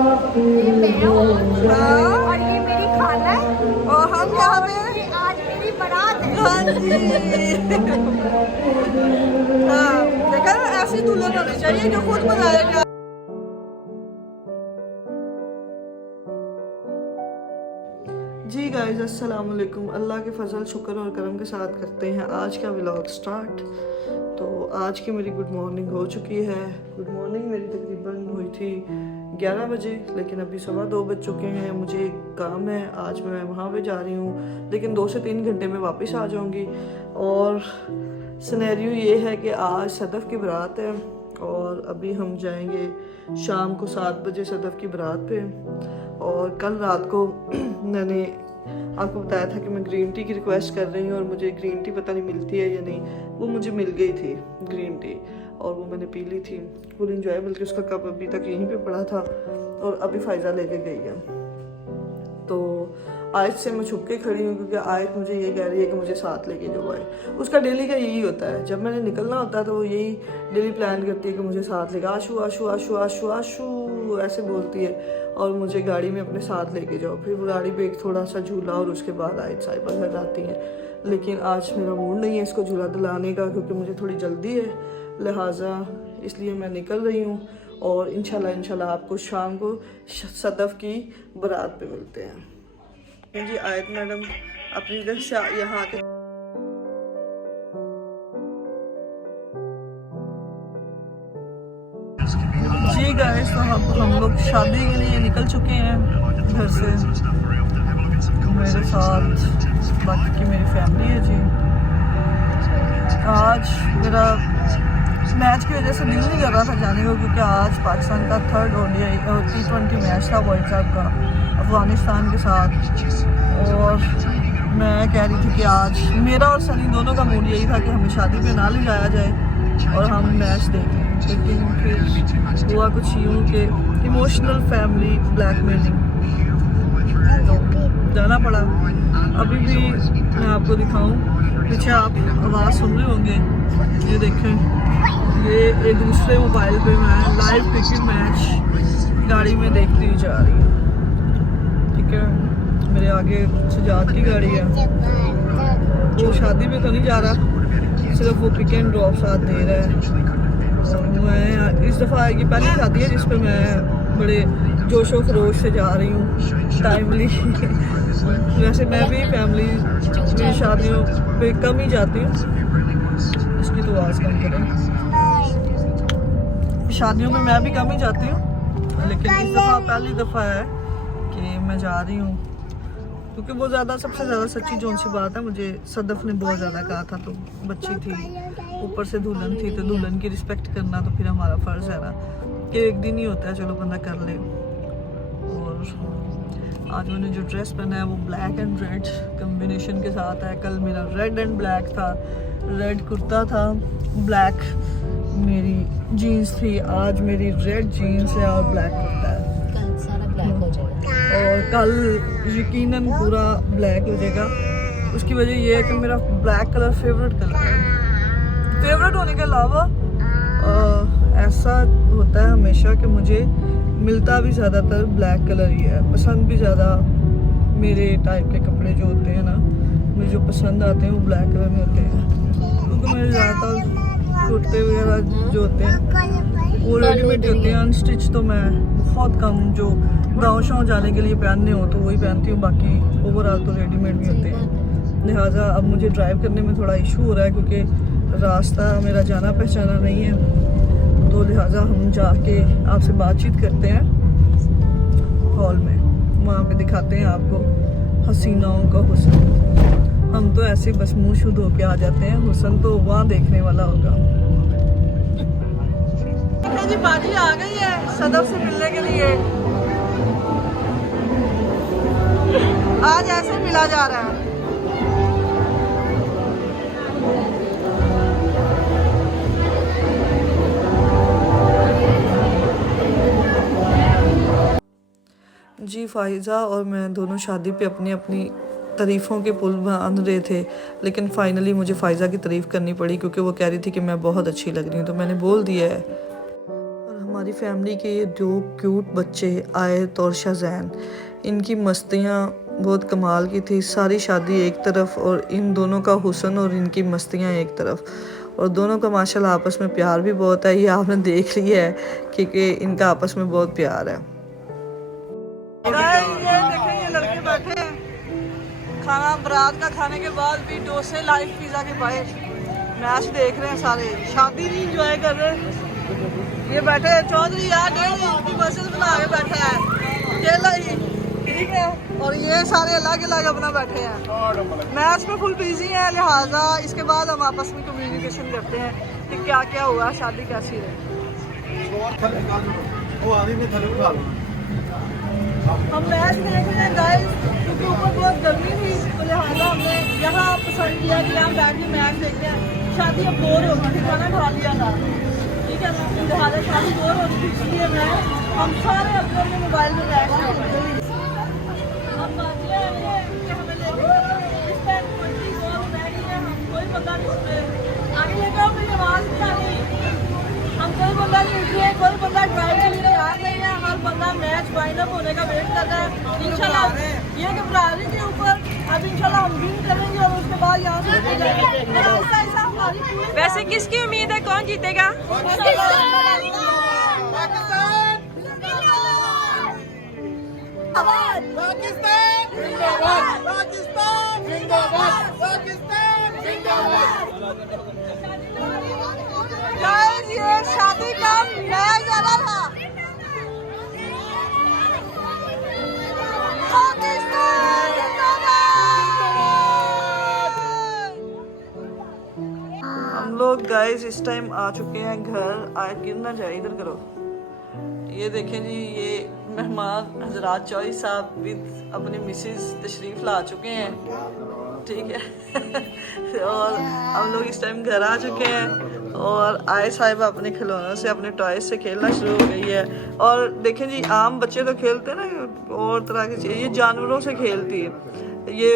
और ये मेरी खाला है और हम यहाँ पे आज मेरी बारात है। हाँ जी। हाँ देखा ना, ऐसी दुल्हन होनी चाहिए जो खुद बताएगा। जी गाइस अस्सलाम वालेकुम। अल्लाह के फजल शुक्र और करम के साथ करते हैं आज का व्लॉग स्टार्ट। तो आज की मेरी गुड मॉर्निंग हो चुकी है। गुड मॉर्निंग मेरी तकरीबन हुई थी 11 बजे, लेकिन अभी 2:15 बज चुके हैं। मुझे एक काम है, आज मैं वहाँ पे जा रही हूँ, लेकिन 2 से 3 घंटे में वापस आ जाऊँगी। और सिनेरियो ये है कि आज सदफ़ की बारात है और अभी हम जाएंगे शाम को 7 बजे सदफ़ की बारात पे। और कल रात को मैंने आपको बताया था कि मैं ग्रीन टी की रिक्वेस्ट कर रही हूँ और मुझे ग्रीन टी पता नहीं मिलती है या नहीं। वो मुझे मिल गई थी ग्रीन टी और वो मैंने पी ली थी फुल इंजॉय, बल्कि उसका कप अभी तक यहीं पे पड़ा था और अभी फ़ायज़ा लेके गई है। तो आयत से मैं छुप के खड़ी हूँ क्योंकि आयत मुझे ये कह रही है कि मुझे साथ लेके जाओ आए। उसका डेली का यही होता है, जब मैंने निकलना होता है तो वो यही डेली प्लान करती है कि मुझे साथ लेके आशू आशू आशू आशू आशू ऐसे बोलती है और मुझे गाड़ी में अपने साथ लेके जाओ। फिर वो गाड़ी पे एक थोड़ा सा झूला और उसके बाद आयत साहिबा घर आती हैं। लेकिन आज मेरा मूड नहीं है इसको झूला दिलाने का क्योंकि मुझे थोड़ी जल्दी है, लिहाजा इसलिए मैं निकल रही हूँ। और इंशाल्लाह आपको शाम को सदफ़ की बारात पे मिलते हैं। जी आयत मैडम अपनी इधर से यहाँ आके जी गाइस, तो हम लोग शादी के लिए निकल चुके हैं घर से। मेरे साथ बाकी की मेरी फैमिली है जी। आज मेरा मैच की वजह से दिल नहीं कर रहा था जाने को क्योंकि आज पाकिस्तान का 3rd ODI और T20 मैच था वर्ल्ड कप का अफ़गानिस्तान के साथ। और मैं कह रही थी कि आज मेरा और सनी दोनों का मूड यही था कि हमें शादी पे ना ले जाया जाए और हम मैच देखें, लेकिन फिर हुआ कुछ यूँ कि इमोशनल फैमिली ब्लैकमेलिंग, तो जाना पड़ा। अभी भी मैं आपको दिखाऊं, पीछे आप आवाज़ सुन रहे होंगे, ये देखें, ये एक दूसरे मोबाइल पे मैं लाइव क्रिकेट मैच गाड़ी में देखती हुई जा रही हूँ। ठीक है, मेरे आगे सजाद की गाड़ी है, वो शादी में तो नहीं जा रहा, सिर्फ वो पिक एंड ड्रॉप साथ दे रहा है। और मैं इस दफ़ा की पहली शादी है जिस पर मैं बड़े जोशो खरोश से जा रही हूँ टाइमली। वैसे मैं भी फैमिली मेरी शादियों पे कम ही जाती हूँ, इसकी तो आवाज़ कम करें। शादियों में मैं भी कम ही जाती हूँ, लेकिन इस दफ़ा पहली दफ़ा है कि मैं जा रही हूँ क्योंकि बहुत ज़्यादा सबसे ज़्यादा सच्ची जोन सी बात है, मुझे सदफ़ ने बहुत ज़्यादा कहा था, तो बच्ची थी, ऊपर से दुल्हन थी, तो दुल्हन की रिस्पेक्ट करना तो फिर हमारा फ़र्ज़ है ना कि एक दिन ही होता है, चलो बंदा कर ले। और आज मैंने जो ड्रेस पहना है वो ब्लैक एंड रेड कम्बिनेशन के साथ है। कल मेरा रेड एंड ब्लैक था, रेड कुर्ता था, ब्लैक मेरी जीन्स थी, आज मेरी रेड जीन्स है और ब्लैक कुर्ता है। कल सारा ब्लैक हो जाएगा और कल यकीनन पूरा ब्लैक हो जाएगा। उसकी वजह ये है कि मेरा ब्लैक कलर फेवरेट कलर है। फेवरेट होने के अलावा ऐसा होता है हमेशा कि मुझे मिलता भी ज़्यादातर ब्लैक कलर ही है, पसंद भी ज़्यादा मेरे टाइप के कपड़े जो होते हैं ना, मुझे जो पसंद आते हैं वो ब्लैक कलर में होते हैं, क्योंकि मेरे ज़्यादातर कुर्ते वगैरह जो होते हैं वो रेडीमेड होते हैं, अनस्टिच तो मैं बहुत कम जो गाँव शाँव जाने के लिए पहनने हो तो वही पहनती हूँ, बाकी ओवरऑल तो रेडीमेड भी होते हैं। लिहाजा अब मुझे ड्राइव करने में थोड़ा इशू हो रहा है क्योंकि रास्ता मेरा जाना पहचाना नहीं है, तो लिहाजा हम जाके आपसे बातचीत करते हैं हॉल में, वहाँ पे दिखाते हैं आपको हसीनाओं का हुस्न। हम तो ऐसे बस मुँह शुद्ध होके आ जाते हैं, हुस्न तो वहाँ देखने वाला होगा। जी बाजी आ गई है सदफ़ से मिलने के लिए, आज ऐसे मिला जा रहा है। जी फ़ाइज़ा और मैं दोनों शादी पे अपनी अपनी तारीफ़ों के पुल बांध रहे थे, लेकिन फ़ाइनली मुझे फ़ाइज़ा की तारीफ़ करनी पड़ी क्योंकि वो कह रही थी कि मैं बहुत अच्छी लग रही हूँ, तो मैंने बोल दिया है। और हमारी फैमिली के ये दो क्यूट बच्चे आयत और शाज़ैन, इनकी मस्तियाँ बहुत कमाल की थी। सारी शादी एक तरफ और इन दोनों का हुस्न और इनकी मस्तियाँ एक तरफ, और दोनों का माशाल्लाह आपस में प्यार भी बहुत है। ये आपने देख लिया है कि इनका आपस में बहुत प्यार है। ये देखें, ये लड़के बैठे हैं खाना बारात का खाने के बाद भी डोसे लाइव पिज़्ज़ा के बाहर मैच देख रहे हैं। सारे शादी नहीं इंजॉय कर रहे। ये बैठे हैं चौधरी यार की मस्जिद बना के बैठा है अकेला ही, ठीक है। और ये सारे अलग अलग अपना बैठे हैं, मैच में फुल बिजी हैं। लिहाजा इसके बाद हम आपस में कम्युनिकेशन करते हैं कि क्या क्या हुआ, शादी कैसी रही। हम मैच देख रहे हैं गाइस, क्योंकि ऊपर बहुत गर्मी थी तो लिहाजा हमने यहाँ पसंद किया कि यहाँ बैठ के मैच देखते हैं। शादी अब बोर हो गई थी, खाना खा लिया था, ठीक है। लिहाजा शादी बोर हो गई, इसलिए हम सारे अपने अपने मोबाइल में मैच देख रहे हैं। हम बात ये है कि हमें लेके इस टाइम 20 बॉल रह गई है, हम कोई बंदा नहीं उसमें आगे लेकर अपनी आवाज़ नहीं आ रही। हम कोई बंदा नहीं उठ रहे, कोई बंदा ड्राइव के लिए तैयार नहीं है। हर बंदा मैच फाइनल होने का वेट कर रहा है। इंशाल्लाह ये घबरा रही थी ऊपर, अब इंशाल्लाह हम विन करेंगे और उसके बाद यहाँ से निकल जाएंगे। वैसे किसकी उम्मीद है, कौन जीतेगा? ये शादी का मैच आ रहा था। हम लोग गाइस इस टाइम आ चुके हैं घर। आए गिर ना जाए, इधर करो। ये देखें जी, ये मेहमान हजरात चौधरी साहब विद अपनी मिसेस तशरीफ ला चुके हैं, ठीक है। और हम लोग इस टाइम घर आ चुके हैं और आए साहिबा अपने खिलौनों से, अपने टॉयज से खेलना शुरू हो गई है। और देखें जी, आम बच्चे तो खेलते हैं ना और तरह की चीज़, ये जानवरों से खेलती है। ये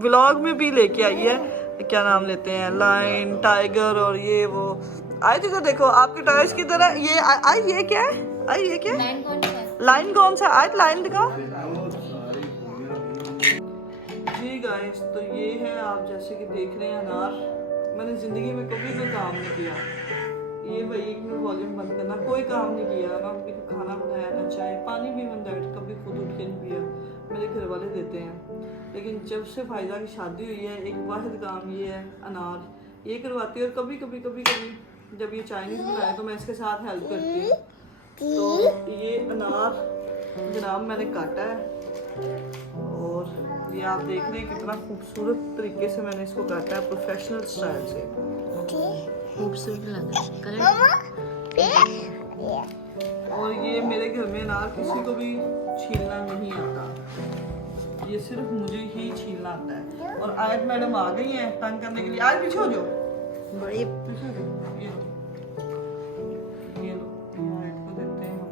व्लॉग में भी लेके आई है, क्या नाम लेते हैं, लायन, टाइगर और ये वो। आए तो देखो आपके टॉयज की तरह ये आई, ये क्या है? आई ये क्या है? लाइन कौन सा? आए लाइन दिखाओ जी गाइस। तो ये है, आप जैसे कि देख रहे हैं, अनार। मैंने ज़िंदगी में कभी कोई काम नहीं किया। ये भाई एक में वॉल्यूम बंद करना, कोई काम नहीं किया ना, कभी खाना बनाया ना चाय पानी भी मैंने कभी खुद उठ के नहीं पिया, मेरे घर वाले देते हैं। लेकिन जब से फायदा की शादी हुई है, एक वाहिद काम ये है, अनार ये करवाती है। और कभी जब ये चाइनीज़ बनाए तो मैं इसके साथ हेल्प करती हूँ। तो ये अनार जनाब मैंने काटा है और ये आप देख रहे हैं कितना खूबसूरत तरीके से मैंने इसको काटा है, प्रोफेशनल स्टाइल से। खूबसूरत लग रहा है। और ये मेरे घर में अनार किसी को भी छीलना नहीं आता, ये सिर्फ मुझे ही छीलना आता है। और आयत मैडम आ गई हैं तंग करने के लिए। आज पीछे हो जाओ, बड़ी पीछे हो जाओ। ये लो आयत को देते हैं हम,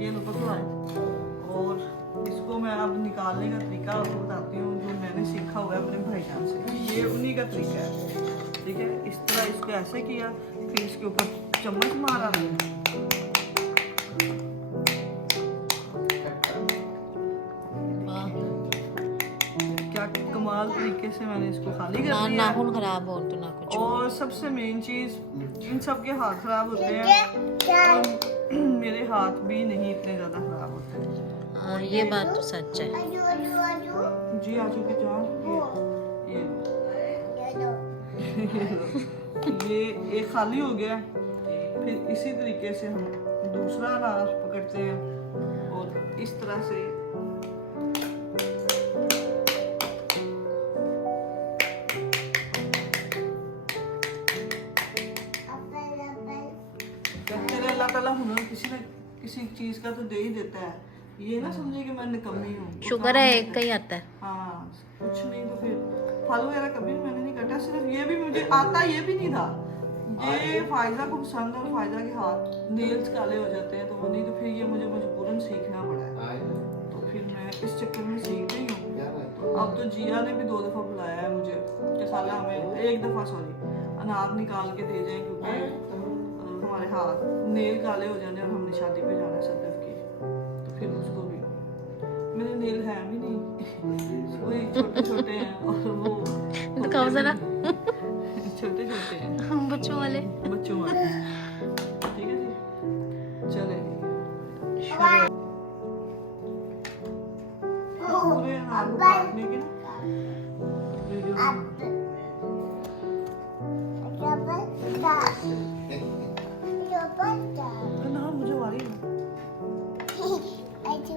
ये लो पकड़ो आयत। और इसको मैं अब निकालने का तरीका आपको बताती हूँ, जो मैंने सीखा हुआ है अपने भाईजान से। ये उन्हीं का तरीका है, ठीक है। इस तरह इसको ऐसे किया, फिर इसके ऊपर चम्मच मारा, क्या कमाल तरीके से मैंने इसको खाली कर दिया। नाखून खराब हो तो ना कुछ। और सबसे मेन चीज, इन सब के हाथ खराब होते हैं और मेरे हाथ भी नहीं इतने ज्यादा खराब होते हैं। हाँ, ये बात तो सच है। जी आ चुके जान। ये एक खाली हो गया। फिर इसी तरीके से हम दूसरा अनार पकड़ते हैं और इस तरह से अल्लाह ताला हुनर किसी न किसी चीज का तो दे ही देता है। ये ना समझे कि मैं निकम्मी हूँ। शुक्र है एक का ही आता है। हाँ, कुछ नहीं तो फिर फल वगैरह कभी मैंने नहीं काटा। सिर्फ ये भी मुझे आता, ये भी नहीं था। ये फायदा को पसंद और फायदा के हाथ नेल्स काले हो जाते हैं तो वो नहीं, तो फिर ये मुझे मजबूरन सीखना पड़ा है। तो फिर मैं इस चक्कर में सीख गई हूँ। तो अब तो जिया ने भी 2 दफ़ा बुलाया है मुझे कि साला हमें 1 दफ़ा अनार निकाल के दे जाए, क्योंकि हमारे हमारे हाथ नेल काले हो जाने और हमने शादी पे जाना है सदफ की, तो फिर उसको भी मेरे नेल है भी नहीं, वही छोटे छोटे हैं और वो दिखाओ जरा छोटे छोटे हैं बच्चों वाले। बच्चों वाले। ठीक है जी, चले पूरे अनार को काटने के ना वीडियो ना मुझे वाली है। जी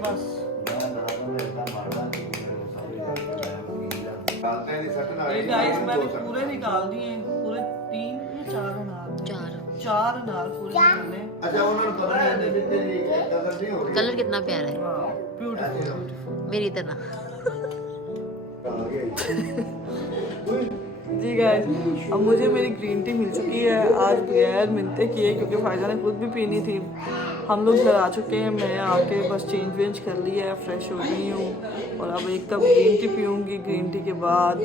बस ये गाइस मैंने पूरे निकाल दिए, पूरे 3 या 4 अनार थे। 4 अनार पूरे निकाले। अच्छा उन्होंने पता है तेरी कदर नहीं हो रही कलर कितना प्यारा है, ब्यूटीफुल मेरी तरह। जी गाइस, अब मुझे मेरी ग्रीन टी मिल चुकी है आज बगैर मिलते किए, क्योंकि फायदा ने खुद भी पीनी थी। हम लोग घर आ चुके हैं, मैं आके बस चेंज वेंज कर लिया है, फ्रेश हो गई हूँ और अब एक कप ग्रीन टी पीऊँगी। ग्रीन टी के बाद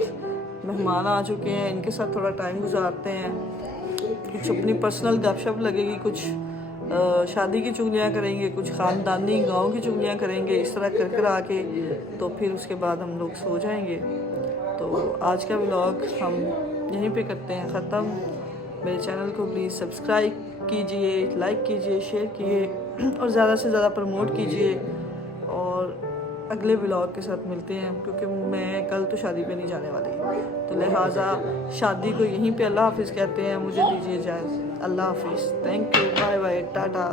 मेहमान आ चुके हैं, इनके साथ थोड़ा टाइम गुजारते हैं, कुछ अपनी पर्सनल गपशप लगेगी, कुछ शादी की चुगलियाँ करेंगे, कुछ ख़ानदानी गांव की चुगलियाँ करेंगे, इस तरह कर कर आके तो फिर उसके बाद हम लोग सो जाएंगे। तो आज का व्लॉग हम यहीं पे करते हैं ख़त्म। मेरे चैनल को प्लीज़ सब्सक्राइब कीजिए, लाइक कीजिए, शेयर कीजिए और ज़्यादा से ज़्यादा प्रमोट कीजिए। और अगले व्लॉग के साथ मिलते हैं, क्योंकि मैं कल तो शादी पे नहीं जाने वाली, तो लिहाजा शादी को यहीं पे अल्लाह हाफिज़ कहते हैं। मुझे दीजिए इजाज़त, अल्लाह हाफिज़, thank you, bye bye, Tata.